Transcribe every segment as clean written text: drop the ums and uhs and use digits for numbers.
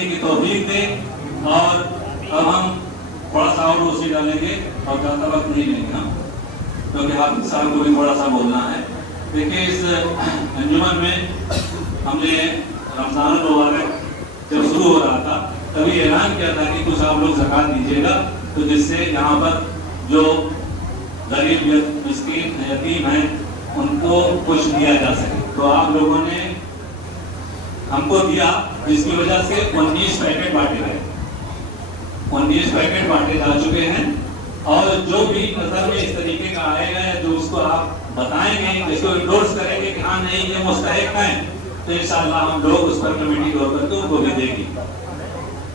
کی توفیق دے. اور اب ہم تھوڑا سا اور روشنی ڈالیں گے اور زیادہ وقت نہیں لیں گے ہم، کیونکہ حافظ صاحب کو بھی تھوڑا سا بولنا ہے. دیکھیے اس انجمن میں ہم نے رمضان المبارک جب شروع ہو رہا تھا تبھی اعلان کیا تھا کہ کچھ آپ لوگ زکوٰۃ دیجیے گا، تو جس سے یہاں پر جو غریب مسکین یتیم ہیں ان کو کچھ دیا جا سکے. تو آپ لوگوں نے ہم کو دیا، جس کی وجہ سے 19 پیکٹ بانٹے گئے. 19 پیکٹ بانٹے جا چکے ہیں. اور جو بھی نظر میں اس طریقے کا آئے گا جو اس کو آپ بتائیں گے، اس کو انڈورس کریں گے کہ ہاں نہیں یہ مستحق ہیں، تو انشاءاللہ ہم لوگ اس پر کمیٹی طور پر ان کو بھی دیں گے.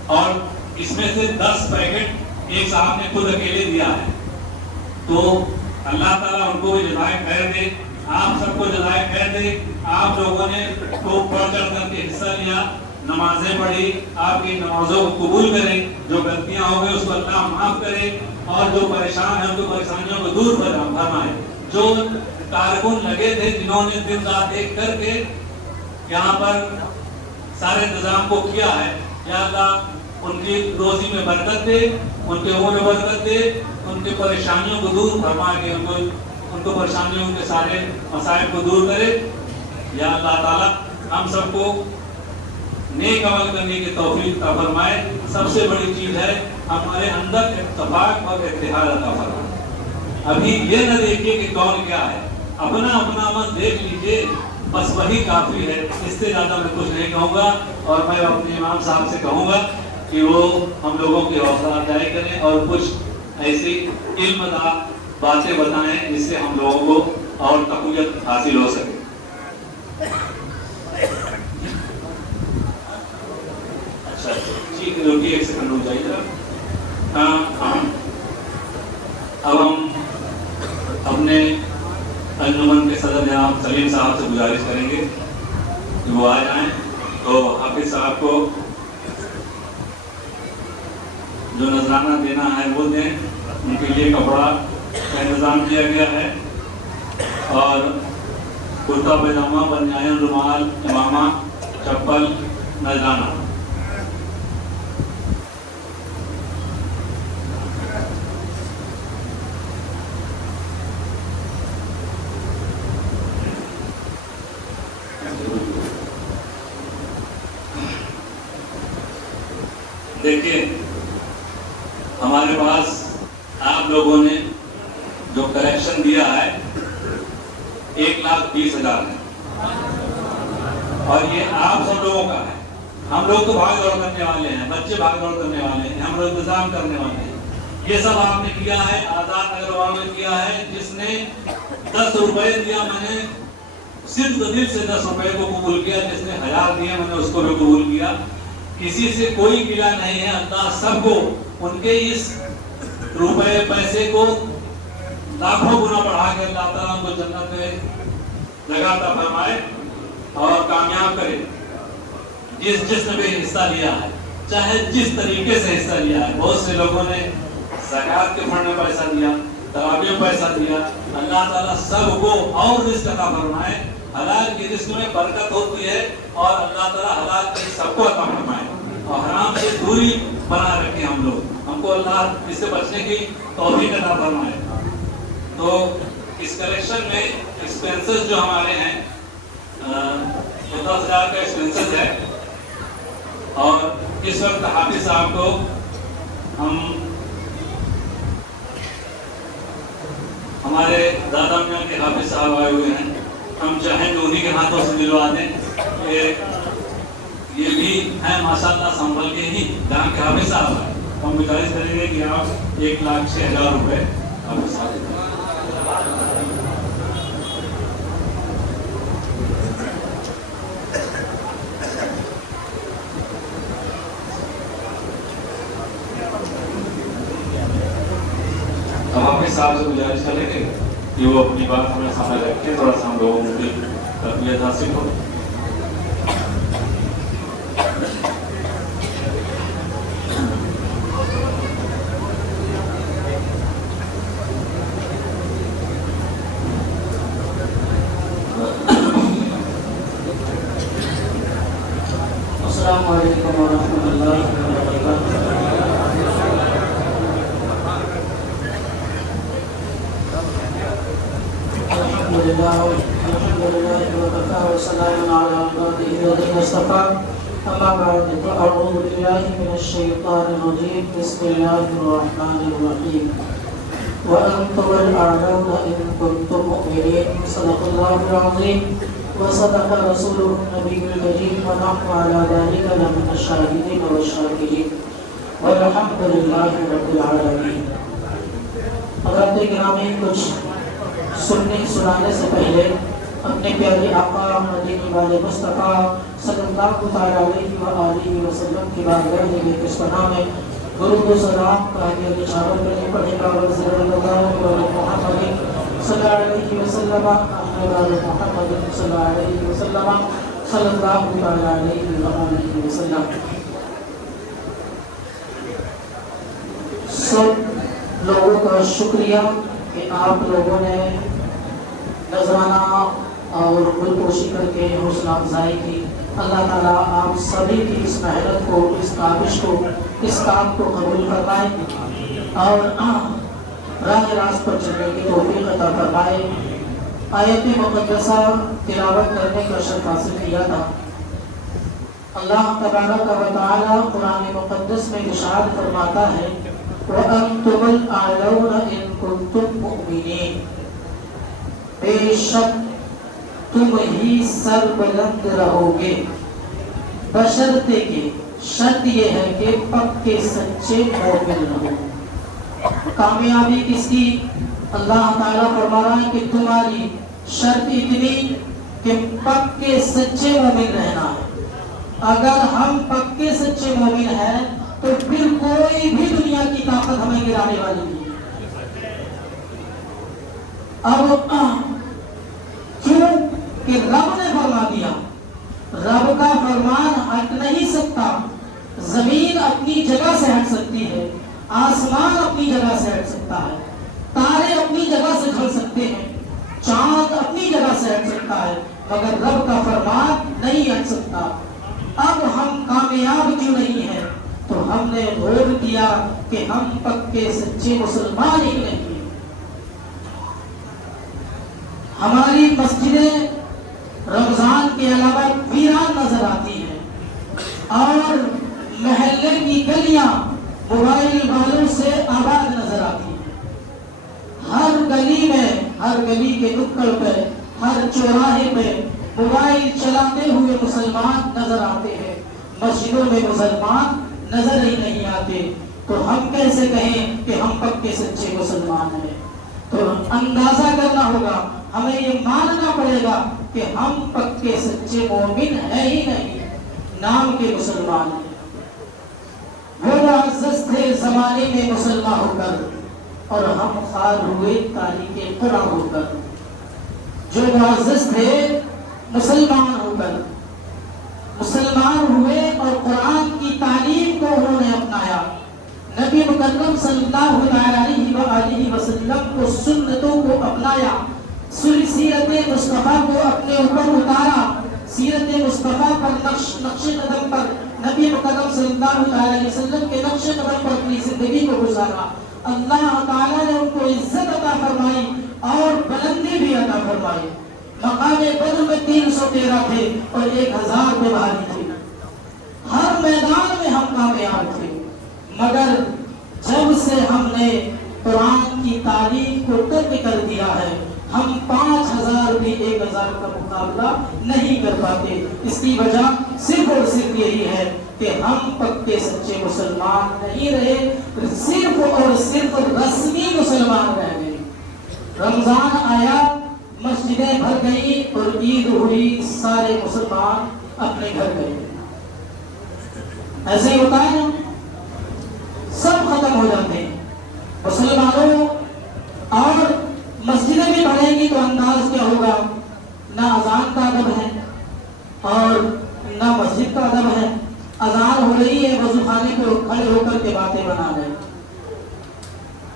اور اس میں سے 10 پیکٹ ایک صاحب نے خود اکیلے دیا ہے. تو اللہ تعالیٰ ان کو بھی جزائے خیر دے، آپ سب کو جزائے خیر دے. آپ لوگوں نے خوب بڑھ چڑھ کر کے حصہ لیا، نمازیں پڑھی، آپ کی نمازوں کو قبول کرے. جو غلطیاں ہو گئی اس کو اللہ معاف کرے، اور جو پریشان ہیں ان کو پریشانیوں کو دور فرمائے. جو کارکن لگے تھے جنہوں نے دن رات ایک کر کے یہاں پر سارے نظام کو کیا ہے، یا اللہ ان کی روزی میں برکت دے، ان کے عمر میں برکت دے، ان کی پریشانیوں کو دور فرما کے ان کو پریشانیوں کے سارے مسائل کو دور کرے. یا اللہ تعالیٰ ہم سب کو نیک عمل کرنے کی توفیق عطا فرمائے. سب سے بڑی چیز ہے ہمارے اندر اتفاق اور اتحاد عطا فرمائے. ابھی یہ نہ دیکھیے کہ کون کیا ہے، اپنا اپنا عمل دیکھ لیجیے، بس وہی کافی ہے. اس سے زیادہ میں کچھ نہیں کہوں گا. اور میں اپنے امام صاحب سے کہوں گا کہ وہ ہم لوگوں کی حوصلہ افزائی کریں اور کچھ ایسی علم دار باتیں بتائیں جس سے ہم لوگوں کو اور تقویت حاصل ہو سکے. اچھا ٹھیک ہے، روکیے ایک سیکنڈ رک جائیے ذرا. اب ہم اپنے انجمن کے صدر جناب سلیم صاحب سے گزارش کریں گے کہ وہ آ جائیں. تو حافظ صاحب کو جو نذرانہ دینا ہے وہ دیں. ان کے لیے کپڑا کا انتظام کیا گیا ہے، اور کرتا پائجامہ، بنیان، رومال، امامہ، چپل، نذرانہ. دیکھیے ہمارے پاس آپ لوگوں نے جو کریکشن دیا ہے 1,20,000 ہے، اور یہ آپ سب لوگوں کا ہے. ہم لوگ تو بھاگ دوڑ کرنے والے ہیں، بچے بھاگ دوڑ کرنے والے ہیں، ہم لوگ انتظام کرنے والے ہیں. یہ سب آپ نے کیا ہے، آزاد نگر والوں نے کیا ہے. جس نے 10 روپے دیا، میں نے صرف دل سے 10 روپے کو قبول کیا. جس نے 1000 دیا میں نے اس کو بھی قبول کیا. کسی سے کوئی گلہ نہیں ہے. اللہ سب کو ان کے اس روپے پیسے کو لاکھوں گنا بڑھا کے اللہ تعالیٰ کو جنت میں جگہ عطا فرمائے اور کامیاب کرے. جس نے بھی حصہ لیا ہے، چاہے جس طریقے سے حصہ لیا ہے. بہت سے لوگوں نے زکوٰۃ کے فنڈ میں پیسہ دیا، تراویح میں پیسہ دیا. اللہ تعالیٰ سب کو اور رزق عطا فرمائے. حلال کی رزق میں برکت ہوتی ہے، اور اللہ تعالیٰ حلال کی سب کو عطا فرمائے، اور حرام سے دوری بنا رکھے. ہم کو اللہ اس سے بچنے کی توفیق عطا فرمائے. تو اس کلیکشن میں ایکسپینسز جو ہمارے ہیں 10,000 کا ایکسپینسز ہے. اور اس وقت حافظ صاحب کو ہمارے دادا میاں کے حافظ صاحب آئے ہوئے ہیں. ہم چاہیں تو انہی کے ہاتھوں سے دلوا دیں. یہ بھی ہیں ماشاءاللہ سنبھل کے ہی جہاں کے حافظ صاحب ہیں. ہم گزارش کریں گے کہ آپ 1,06,000 روپے حافظ صاحب سے گزارش کریں گے کہ وہ اپنی بات ہمیں سامنے رکھیں، تھوڑا سا ہم لوگوں کی تربیت حاصل ہو. السلام علیکم ورحمۃ اللہ أعوذ بالله من الشيطان الرجيم بسم الله الرحمن الرحيم وأنتم الأعلون إن كنتم مؤمنين صدق الله العظيم وصدق رسوله النبي الكريم ونحن على ذلك لمن الشاهدين والشاكرين والحمد لله رب العالمين. حضرات گرامی، کچھ سنانے سے پہلے اپنے پیارے آقا مدینہ والے مصطفیٰ صلی اللہ علیہ وآلہ وسلم کی بارگاہ میں کس پناہ میں درود و سلام کا اشارہ کرنے پڑے گا. رضی اللہ عنہ محمد صلی اللہ علیہ وسلم محمد صلی اللہ علیہ وسلم صلی اللہ علیہ وآلہ وسلم. سب لوگوں کا شکریہ کہ آپ لوگوں نے نذرانہ اور گل پوشی کر کے حوصلہ افزائی کی. اللہ تعالیٰ آپ سبھی کی اس محنت کو، اس کاوش کو، اس کام کو قبول فرمائے اور راہ راست پر چلنے کی توفیق عطا فرمائے. آیت مقدسہ تلاوت کرنے کا شرف حاصل کیا تھا. اللہ تبارک و تعالیٰ قرآن مقدس میں ارشاد فرماتا ہے وَأَنْتُمُ الْأَعْلَوْنَ إِن كُنتُم مُؤْمِنِينَ، بے شک تم ہی سر بلند رہو گے، بشرطے کہ شرط یہ ہے کہ پکے سچے مومن رہو. کامیابی کس کی؟ اللہ تعالیٰ فرما رہا ہے کہ تمہاری شرط اتنی کہ پکے سچے مومن رہنا ہے. اگر ہم پکے سچے مومن ہیں تو پھر کوئی بھی دنیا کی طاقت ہمیں گرانے والی نہیں. اب کیوں کہ رب نے فرما دیا، رب کا فرمان ہٹ نہیں سکتا. زمین اپنی جگہ سے ہٹ سکتی ہے، آسمان اپنی جگہ سے ہٹ سکتا ہے، تارے اپنی جگہ سے جھل سکتے ہیں، چاند اپنی جگہ سے ہٹ سکتا ہے، مگر رب کا فرمان نہیں ہٹ سکتا. اب ہم کامیاب کیوں نہیں ہیں؟ تو ہم نے غور کیا کہ ہم پکے سچے مسلمان ہی نہیں ہیں. ہماری مسجدیں رمضان کے علاوہ ویران نظر آتی ہیں اور محلے کی گلیاں موبائل والوں سے آباد نظر آتی ہیں. ہر گلی میں، ہر گلی کے نکڑ پہ، ہر چوراہے پہ موبائل چلاتے ہوئے مسلمان نظر آتے ہیں. مسجدوں میں مسلمان نظر ہی نہیں آتے. تو ہم کیسے کہیں کہ ہم پکے سچے مسلمان ہیں؟ تو اندازہ کرنا ہوگا، ہمیں یہ ماننا پڑے گا کہ ہم پکے سچے مومن ہیں ہی نہیں، نام کے مسلمان ہیں. وہ معزز تھے زمانے میں مسلمان ہو کر اور ہم خوار ہوئے تاریخ قرآن ہو کر. جو معزز تھے مسلمان ہو کر، مسلمان ہوئے اور قرآن کی تعلیم کو انہوں نے اپنایا. نبی مکرم صلی اللہ علیہ وآلہ وسلم کو سنتوں کو اپنایا، سیرت مصطفیٰ کو اپنے اوپر اتارا. سیرت مصطفیٰ پر نقش قدم پر نبی مکرم صلی اللہ علیہ وسلم کے نقش قدم پر اپنی زندگی کو گزارا. اللہ تعالیٰ نے ان کو عزت عطا فرمائی اور بلندی بھی عطا فرمائی. مقام بدر میں 313 تھے اور 1000 پہ بھاری تھے. ہر میدان میں ہم کامیاب تھے، مگر جب سے ہم نے قرآن کی تعلیم کو ترک کر دیا ہے ہم 5000 بھی 1000 کا مقابلہ نہیں کر پاتے. اس کی وجہ صرف اور صرف یہی ہے کہ ہم پکے سچے مسلمان نہیں رہے، صرف اور صرف رسمی مسلمان رہ گئے. رمضان آیا، مسجدیں بھر گئی اور عید ہوئی، سارے مسلمان اپنے گھر گئے. ایسے ہی ہوتا ہے نا، سب ختم ہو جاتے ہیں مسلمانوں. اور مسجدیں بھی بڑھیں گی تو انداز کیا ہوگا؟ نہ اذان کا ادب ہے اور نہ مسجد کا ادب ہے. اذان ہو رہی ہے، وضو خانے پہ کھڑے ہو کر کے باتیں بنا رہے.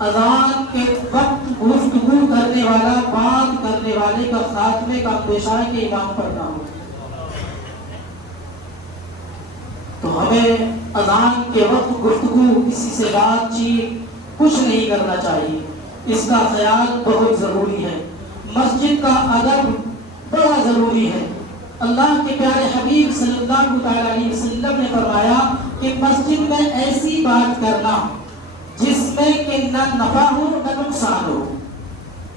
اذان کے وقت گفتگو کرنے والا، بات کرنے والے کا خاتمے کا اندیشہ ہے کہ امام پڑھنا ہو. تو ہمیں اذان کے وقت گفتگو، کسی سے بات چیت کچھ نہیں کرنا چاہیے. اس کا خیال بہت ضروری ہے. مسجد کا ادب بڑا ضروری ہے. اللہ کے پیارے حبیب صلی اللہ علیہ وسلم نے فرمایا کہ مسجد میں ایسی بات کرنا جس میں کہ نہ نفع ہو نہ نقصان ہو،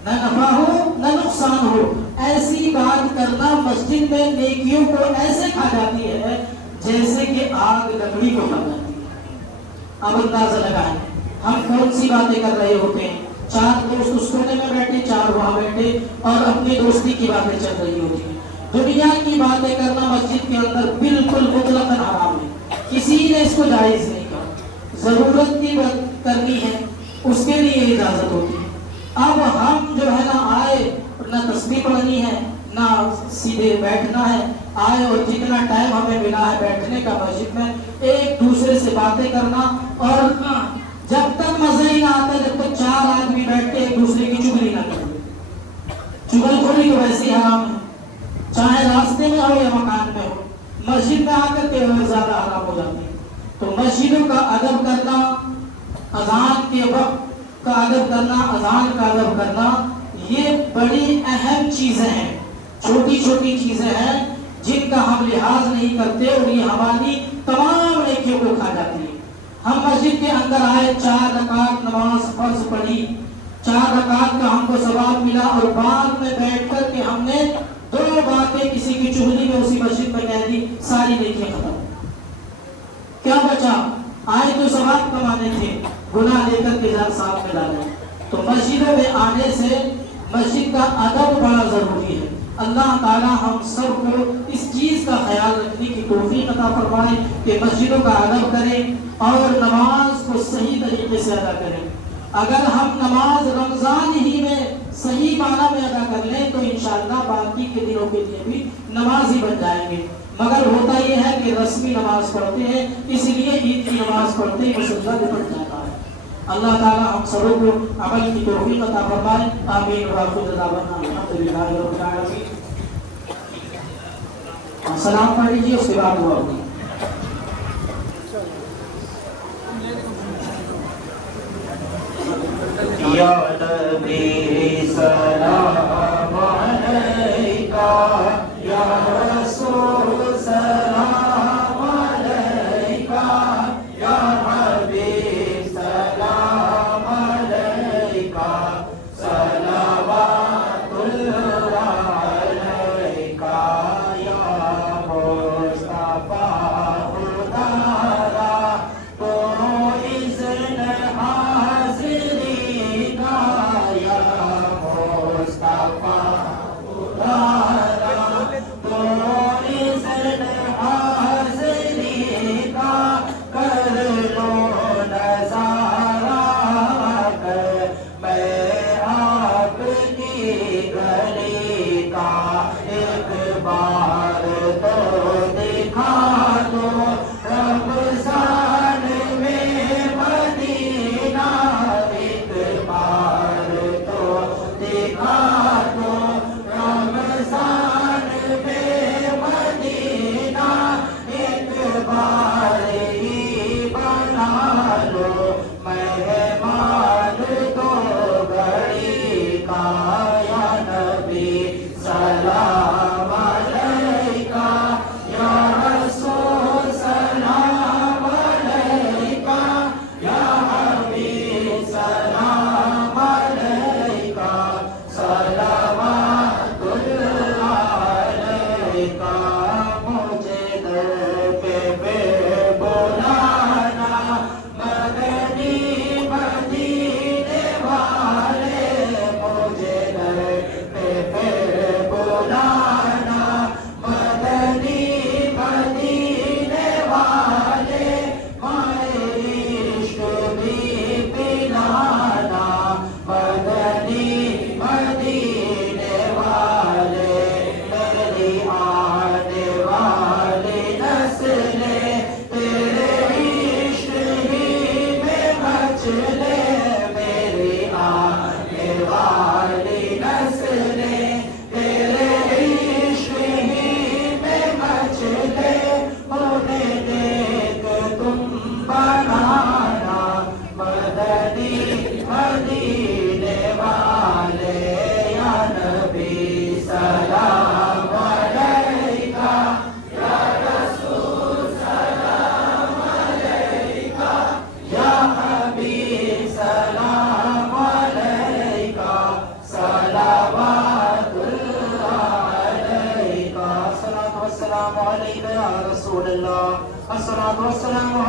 نہ نفع ہو نہ نقصان ہو، ایسی بات کرنا مسجد میں نیکیوں کو ایسے کھا جاتی ہے جیسے کہ آگ لکڑی کو کھا جاتی ہے۔ اب اندازہ لگائیں ہم کون سی باتیں کر رہے ہوتے ہیں، چار دوست اس کونے میں بیٹھے، چار وہاں بیٹھے، اور اپنی دوستی کی باتیں چل رہی ہوتی ہیں۔ دنیا کی باتیں کرنا مسجد کے اندر بالکل مطلقاً حرام ہے، کسی نے اس کو جائز نہیں کہا۔ ضرورت کی بات کرنی ہے اس کے لیے اجازت ہوتی ہے۔ اب ہم جو ہے نا آئے، نہ تسبیح پڑھنی ہے نہ سیدھے بیٹھنا ہے، آئے اور جتنا ٹائم ہمیں ملا ہے بیٹھنے کا مسجد میں ایک دوسرے سے باتیں کرنا، اور جب تک مزہ ہی نہ آتا جب تک چار آدمی بیٹھ کے ایک دوسرے کی چگلی نہ کریں۔ چگل خوری تو ویسے ہی حرام ہے، چاہے راستے میں ہو یا مکان میں ہو، مسجد میں آ کر کے اور زیادہ حرام ہو جاتی ہے۔ تو مسجدوں کا ادب کرنا، اذان کے وقت کا ادب کرنا، اذان کا ادب کرنا، یہ بڑی اہم چیزیں ہیں، چھوٹی چھوٹی چیزیں ہیں جن کا ہم لحاظ نہیں کرتے اور یہ ہماری تمام نیکیوں کو کھا جاتی ہے۔ ہم مسجد کے اندر آئے، 4 رکعت نماز فرض پڑھی، 4 رکعت کا ہم کو ثواب ملا، اور بعد میں بیٹھ کر کے ہم نے 2 باتیں کسی کی چغلی میں اسی مسجد میں کہہ دی، ساری نیکیاں ختم۔ کیا بچا؟ آئے تو ثواب کمانے تھے، گناہ لے کر کے ساتھ میں ڈالے۔ تو مسجدوں میں آنے سے مسجد کا ادب بڑا ضروری ہے۔ اللہ تعالی ہم سب کو اس چیز کا خیال رکھنے کی توفیق عطا فرمائے کہ مسجدوں کا ادب کریں اور نماز کو صحیح طریقے سے ادا کریں۔ اگر ہم نماز رمضان ہی میں صحیح معنی میں ادا کر لیں تو انشاءاللہ باقی کے دنوں کے لیے بھی نمازی بن جائیں گے، مگر ہوتا یہ ہے کہ رسمی نماز پڑھتے ہیں، اس لیے عید کی نماز پڑھتے ہی مسجد لپٹ جاتا ہے۔ اللہ تعالی ہم سب کو عمل کی توفیق عطا فرمائے، آمین وآخر دعوانا الحمدللہ رب العالمین۔ سلام پڑھ لیجیے، اس کے بعد دعا ہوگی۔ یا نبی سلام علیکہ، یا رسول سلام علیکہ، یا حبیب سلام علیکہ، صلوات اللہ علیکہ، یا مصطفیٰ خدا تو اذن حاضری کا، یا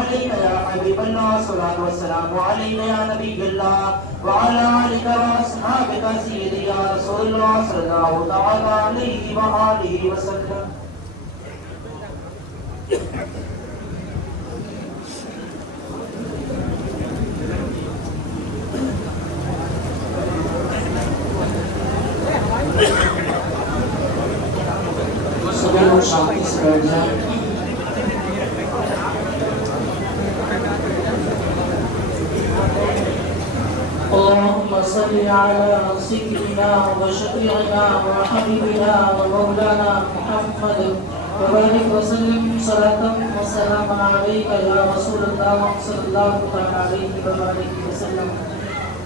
عليك يا حبيب الله الصلاة والسلام عليك يا نبي الله وعلى آلك وأصحابك سيدي يا رسول الله صلى الله تعالى عليه وآله وسلم. سبھی لوگ شانتی سے بیٹھ جائیں. اللهم صل على سيدنا وشفيعنا وحبيبنا ومولانا محمد وبارك وسلم صلاة وسلاما عليك يا رسول الله صلى الله عليه وآله وسلم.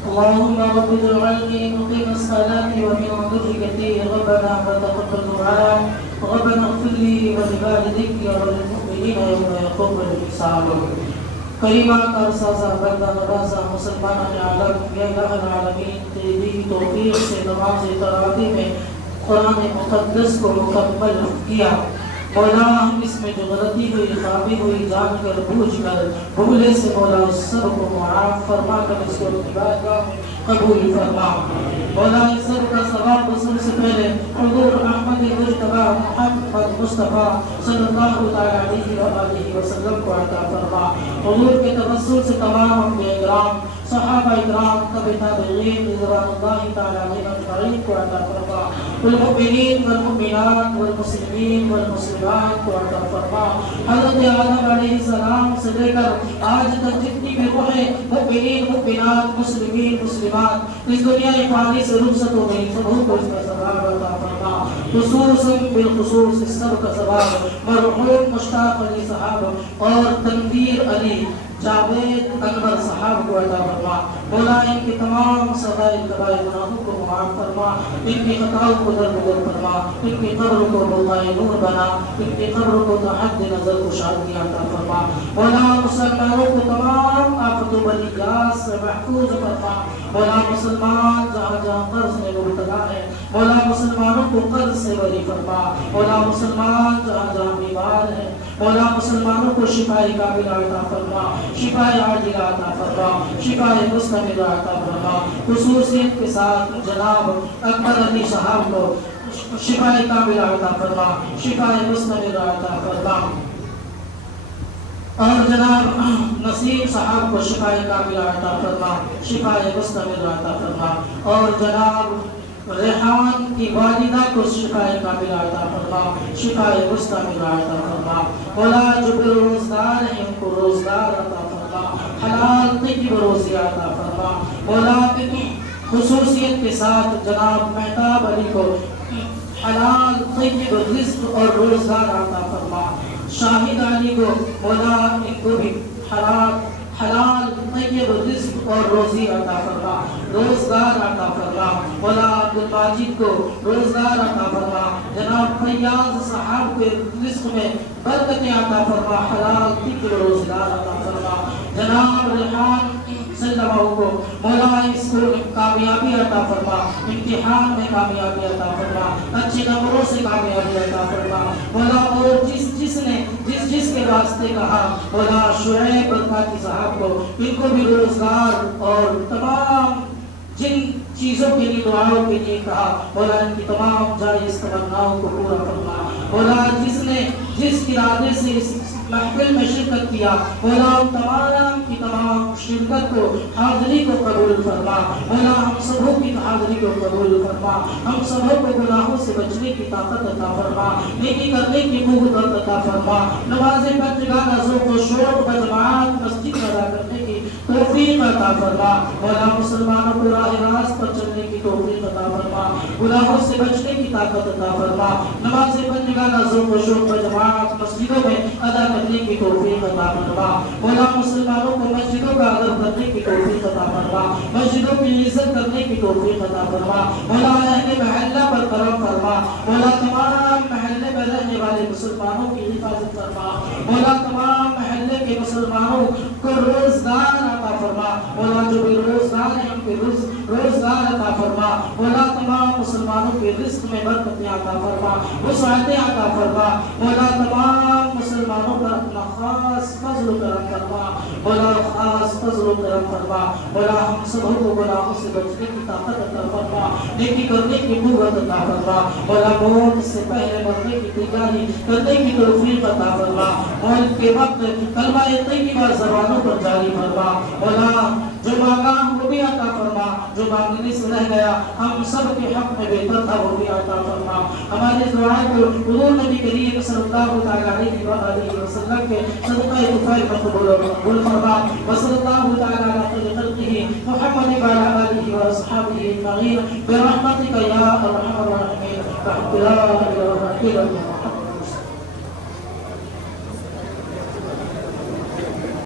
اللهم رب اجعلني مقيم الصلاة ومن ذريتي ربنا وتقبل دعاء ربنا اغفر لي ولوالدي وللمؤمنين يوم يقوم الحساب. کریمہ کا سازا بندہ نوازا مسلمان عالم یا الہ العالمین تیری توفیق سے نماز تراویح میں قرآن مقدس کو مکمل کیا. مولا ہم اس میں جو غلطی ہوئی خرابی ہوئی جان کر بوجھ کر بھولے سے مولا اس سب کو معاف فرما کر اس کو اپنی بارگاہ میں قبول فرما. مولا اس سب کا ثواب سب سے پہلے حضور احمد مجتبی محمد مصطفیٰ صلی اللہ علیہ وآلہ وسلم کو عطا فرما. حضور کے توسل سے تمام انبیاء کرام صحابہ کرام تابعین رضوان اللہ تعالی علیہم اجمعین کو عطا فرما. والمؤمنین والمؤمنات والمسلمین والمسلمات کو عطا فرما. حضرت آدم علیہ السلام سے لے کر آج تک جتنی بھی روحیں مؤمنین مؤمنات مسلمین مسلمات اس دنیا فانی سے رخصت ہو گئی سب کو اس کا ثواب عطا فرما. خصوصاً بالخصوص اس سب کا ثواب مرحوم مشتاق علی صاحب اور تنویر علی جاوید انور صاحب کو عطا فرما. مولا ان کی تمام صغائر کبائر گناہوں کو معاف فرما. ان کی خطاؤں کو درگزر فرما. ان کی قبر کو بلائے نور بنا. ان کی قبر کو تحت نظر کو شادی عطا فرما. مولا مسلمانوں کو تمام آفت و بلیات سے محفوظ فرما. مولا مسلمان جہاں جہاں قرض میں مبتلا ہے مولا مسلمانوں کو قرض سے بری فرما. مولا مسلمان جہاں جہاں بیمار ہیں مولا مسلمانوں کو شفاء کاملہ عطا فرما. شفاء عاجلہ عطا فرما. شفاء مستمرہ عطا فرما. خصوصیت کے ساتھ جناب اکبر علی صاحب کو شفاء کاملہ عطا فرما. شفاء مستمرہ عطا فرما. اور جناب نسیم صاحب کو شفاء کاملہ عطا فرما. شفاء مستمرہ عطا فرما. اور جناب ریحان کی والدہ کو شفاء کاملہ عطا فرما. شفاء مستمرہ عطا فرما. مولا جو بے روزگار ہیں ان کو روزگار عطا فرما. حلال طیب روزی عطا فرما. مولا کی خصوصیت کے ساتھ جناب مہتاب علی کو حلال طیب رزق اور روزگار عطا فرما. شاہد علی کو مولا ان کو بھی حلال طیب رزق اور روزی عطا فرما. روزگار عطا فرما. مولا عبدالماجد کو روزگار عطا فرما. جناب فیاض صاحب کے رزق میں برکت عطا فرما. حلال طیب روزگار عطا فرما. جناب ریحان سلمہ کو مولا اس کو کامیابی عطا فرما. امتحان میں کامیابی عطا فرما. اچھے نمبروں سے کامیابی عطا فرما. مولا اور جس نے جس کے واسطے کہا مولا شعیب برکاتی صاحب کو ان کو بھی روزگار اور تمام جن چیزوں کے لیے دعاؤں کے لیے کہا مولا ان کی تمام جائز تمناؤں کو پورا فرما. مولا جس نے جس ارادے سے اس محفل میں شرکت کیا مولا ان تمام کی تمام شرکت کو حاضری کو قبول فرما. مولا ہم سبوں کی حاضری کو قبول فرما. ہم سبوں کو گناہوں سے بچنے کی طاقت عطا فرما. نیکی کرنے کی قوت عطا فرما. نماز پنجگانہ ذوق و شوق بجماعت مسجد میں ادا کرنے کی توفیق عطا فرما. مولا مسلمانوں کو راہ راست پر چلنے کی توفیق عطا فرما. گناہوں سے بچنے کی طاقت عطا فرما. نماز پنجگانہ ذوق و شوق بجماعت مسجدوں میں ادا کرنے کی توفیق عطا فرما. مولا مسلمانوں کو مسجدوں کا ادب کرنے کی توفیق عطا فرما. مسجدوں کی عزت کرنے کی توفیق عطا فرما. مولا اہل محلہ پر کرم فرما. مولا تمام محلے میں رہنے والے مسلمانوں کی حفاظت فرما. مولا تمام محلے کے مسلمانوں کو روزگار عطا فرما مولا جو بے روزگار ہیں ان کے روزگار عطا فرما مولا تمام مسلمانوں کے رزق میں برکتیں عطا فرما وسعتیں عطا فرما مولا تمام مسلمانوں پر اپنا خاص فضل و کرم فرما مولا خاص فضل و کرم فرما مولا ہم سب کو گناہوں سے بچنے کی طاقت عطا فرما نیکی کرنے کی قوت عطا فرما مولا موت سے پہلے مرنے کی تیاری کرنے کی توفیق عطا فرما موت کے وقت کلمہ طیبہ زبانوں پر جاری فرما مولا جو مانگا وہ بھی عطا فرما جو مانگنے سے رہ گیا ہم سب کے حق میں بہتر تھا وہ بھی عطا فرما ہماری دعائیں کو حضور نبی کریم صلی اللہ تعالیٰ علیہ وسلم کے صدقہ طفیل پر قبول فرما وصلی اللہ تعالیٰ علیہ خلقہ محمد وعلی آلہ واصحابہ اجمعین برحمتک یا ارحم الراحمین لا الہ الا انت